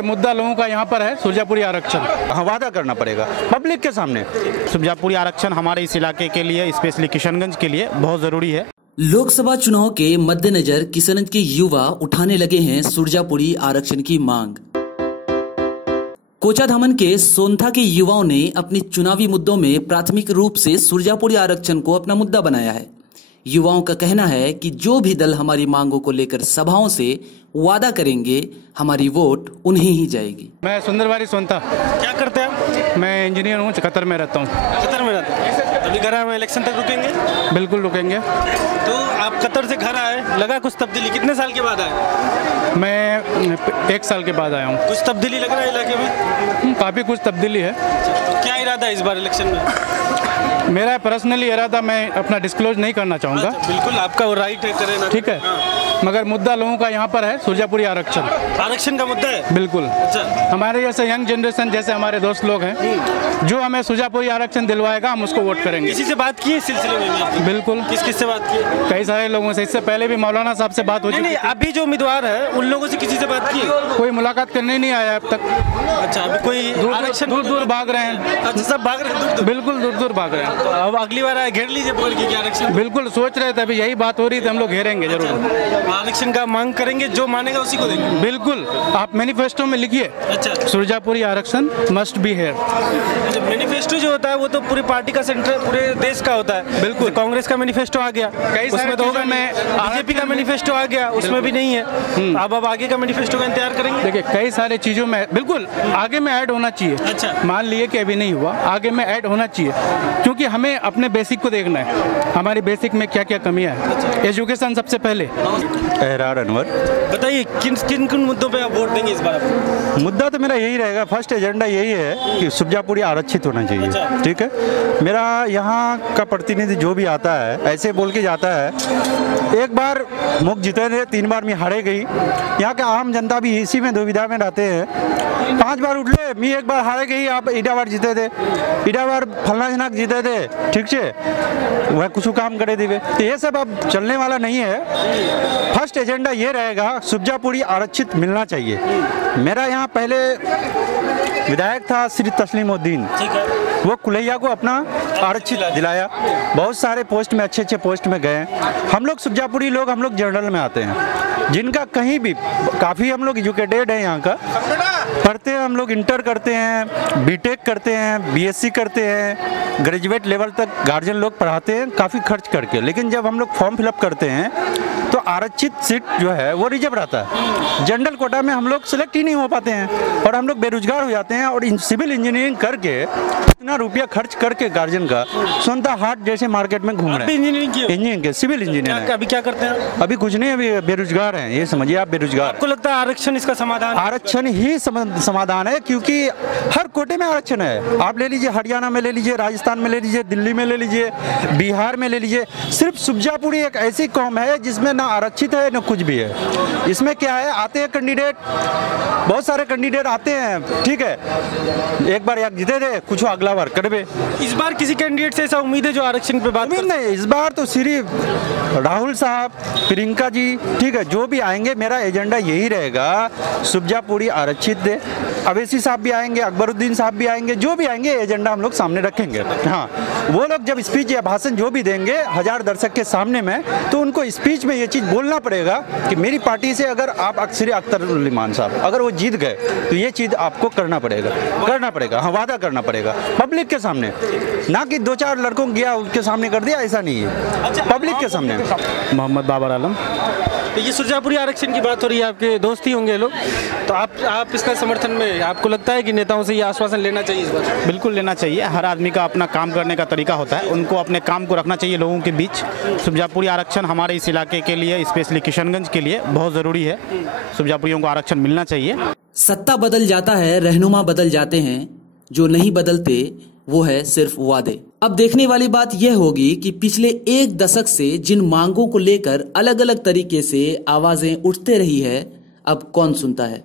मुद्दा लोगों का यहाँ पर है सुरजापुरी आरक्षण। हाँ, वादा करना पड़ेगा पब्लिक के सामने। सुरजापुरी आरक्षण हमारे इस इलाके के लिए, स्पेशली किशनगंज के लिए बहुत जरूरी है। लोकसभा चुनाव के मद्देनजर किशनगंज के युवा उठाने लगे हैं सुरजापुरी आरक्षण की मांग। कोचाधामन के सोनथा के युवाओं ने अपने चुनावी मुद्दों में प्राथमिक रूप से सुरजापुरी आरक्षण को अपना मुद्दा बनाया है। युवाओं का कहना है कि जो भी दल हमारी मांगों को लेकर सभाओं से वादा करेंगे, हमारी वोट उन्हें ही जाएगी। मैं सुंदरवारी सोनथा। क्या करते हैं? मैं इंजीनियर हूँ, कतर में रहता हूँ। कतर में रहते हैं? अभी घर आए इलेक्शन तक रुकेंगे? बिल्कुल रुकेंगे। तो आप कतर से घर आए, लगा कुछ तब्दीली? कितने साल के बाद आए? मैं 1 साल के बाद आया हूँ। कुछ तब्दीली लग रहा है इलाके में? काफ़ी कुछ तब्दीली है। तो क्या इरादा है इस बार इलेक्शन में? मेरा पर्सनली इरादा मैं अपना डिस्क्लोज नहीं करना चाहूँगा। बिल्कुल आपका वो राइट है, करें ना। ठीक है, मगर मुद्दा लोगों का यहाँ पर है सुरजापुरी आरक्षण। आरक्षण का मुद्दा है? बिल्कुल। अच्छा। हमारे जैसे यंग जनरेशन, जैसे हमारे दोस्त लोग हैं, जो हमें सुरजापुरी आरक्षण दिलवाएगा हम उसको वोट करेंगे। किसी से बात की है इस सिलसिले में आपने? बिल्कुल। किस से बात की? कई सारे लोगों से, इससे पहले भी मौलाना साहब से बात हो चुकी नहीं, अभी जो उम्मीदवार है उन लोगों से किसी से बात की है? कोई मुलाकात करने नहीं आया अब तक। अच्छा, अभी कोई आरक्षण दूर भाग रहे हैं। अच्छा, सब भाग रहे हैं दूर? बिल्कुल दूर भाग रहे हैं। तो अब अगली बार घेर लीजिए पकड़ के आरक्षण। बिल्कुल सोच रहे थे, अभी यही बात हो रही थी, हम लोग घेरेंगे जरूर। आरक्षण का मांग करेंगे, जो मानेगा उसी को देंगे। बिल्कुल, आप मैनिफेस्टो में लिखिए। अच्छा, सुरजापुरी आरक्षण मस्ट बी हियर। मैनिफेस्टो जो होता है वो तो पूरी पार्टी का सेंटर, पूरे देश का होता है। बिल्कुल। कांग्रेस का मैनिफेस्टो आ गया, उसमें तो होगा। मैं बीजेपी का मैनिफेस्टो आ गया, उसमें भी नहीं है। अब आगे का मैनिफेस्टो का इंतजार करेंगे। देखिए, कई सारे चीजों में बिल्कुल आगे में ऐड होना चाहिए। अच्छा, मान लिए कि अभी नहीं हुआ, आगे में ऐड होना चाहिए, क्योंकि हमें अपने बेसिक को देखना है। हमारी बेसिक में क्या क्या कमियां हैं। एजुकेशन सबसे पहले। एहरार अनवर। बताइए किन मुद्दों पे आप वोट देंगे इस बार? मुद्दा तो मेरा यही रहेगा, फर्स्ट एजेंडा यही है कि सुरजापुरी आरक्षित होना चाहिए। अच्छा। ठीक है, मेरा यहाँ का प्रतिनिधि जो भी आता है ऐसे बोल के जाता है, एक बार मुख जीते थे, 3 बार में हारे गई। यहाँ का आम जनता भी इसी में दुविधा में रहते हैं। 5 बार उठले, मी 1 बार हारे गई, आप इडा बार जीते थे, इडा बार फलना जनाक जीते थे, ठीक से वह कुछ काम करे थे। तो ये सब अब चलने वाला नहीं है। फर्स्ट एजेंडा ये रहेगा, सुरजापुरी आरक्षित मिलना चाहिए। मेरा यहाँ पहले विधायक था श्री तस्लीमुद्दीन, वो कुलैया को अपना आरक्षित दिलाया। बहुत सारे पोस्ट में, अच्छे पोस्ट में गए। हम लोग सुरजापुरी लोग, हम लोग जनरल में आते हैं, जिनका कहीं भी काफ़ी हम लोग एजुकेटेड हैं, यहाँ का पढ़ते हैं, हम लोग इंटर करते हैं, बीटेक करते हैं, बीएससी करते हैं, ग्रेजुएट लेवल तक गार्जियन लोग पढ़ाते हैं काफ़ी खर्च करके। लेकिन जब हम लोग फॉर्म फिलअप करते हैं तो आरक्षित सीट जो है वो रिजर्व रहता है। जनरल कोटा में हम लोग सिलेक्ट ही नहीं हो पाते हैं और हम लोग बेरोजगार हो जाते हैं। और सिविल इंजीनियरिंग करके इतना रुपया खर्च करके गार्जियन का सोनता हाट जैसे मार्केट में घूम रहे हैं। इंजीनियरिंग के सिविल इंजीनियर। अभी क्या करते हैं? अभी कुछ नहीं, अभी बेरोजगार हैं, ये समझिए आप बेरोजगार। आपको लगता है आरक्षण इसका समाधान? आरक्षण ही समाधान है, क्योंकि हर कोटे में आरक्षण है। आप ले लीजिए, हरियाणा में ले लीजिए, राजस्थान में ले लीजिए, दिल्ली में ले लीजिए, बिहार में ले लीजिए। सिर्फ सुरजापुरी एक ऐसी कौम है जिसमें ना आरक्षित है ना कुछ भी है। इसमें क्या है, आते हैं कैंडिडेट, बहुत सारे कैंडिडेट आते हैं, ठीक है, एक बार जीते थे, कुछ अगला बार करबे। इस बार किसी कैंडिडेट से ऐसा उम्मीद है जो आरक्षण पे बात नहीं, इस बार तो सिर्फ राहुल साहब, प्रियंका जी, ठीक है, जो भी आएंगे मेरा एजेंडा यही रहेगा, सुरजापुरी आरक्षित दे। अवैसी साहब भी आएंगे, अकबरुद्दीन साहब भी आएंगे, जो भी आएंगे एजेंडा हम लोग सामने रखेंगे। हाँ, वो लोग जब स्पीच या भाषण जो भी देंगे 1000 दर्शक के सामने में, तो उनको स्पीच में ये चीज़ बोलना पड़ेगा कि मेरी पार्टी से अगर आप श्री अख्तरुल साहब अगर वो जीत गए तो ये चीज़ आपको करना पड़ेगा। हाँ, वादा करना पड़ेगा पब्लिक के सामने, ना कि 2-4 लड़कों गया उसके सामने कर दिया, ऐसा नहीं है। पब्लिक के सामने। मोहम्मद बाबर आलम। तो ये सुरजापुरी आरक्षण की बात हो रही है, आपके दोस्त ही होंगे लोग, तो आप इसका समर्थन में, आपको लगता है कि नेताओं से ये आश्वासन लेना चाहिए इस बार? बिल्कुल लेना चाहिए। हर आदमी का अपना काम करने का तरीका होता है, उनको अपने काम को रखना चाहिए लोगों के बीच। सुरजापुरी आरक्षण हमारे इस इलाके के लिए, स्पेशली किशनगंज के लिए बहुत ज़रूरी है। सुरजापुरियों को आरक्षण मिलना चाहिए। सत्ता बदल जाता है, रहनुमा बदल जाते हैं, जो नहीं बदलते वो है सिर्फ वादे। अब देखने वाली बात यह होगी कि पिछले 1 दशक से जिन मांगों को लेकर अलग अलग तरीके से आवाजें उठते रही है, अब कौन सुनता है।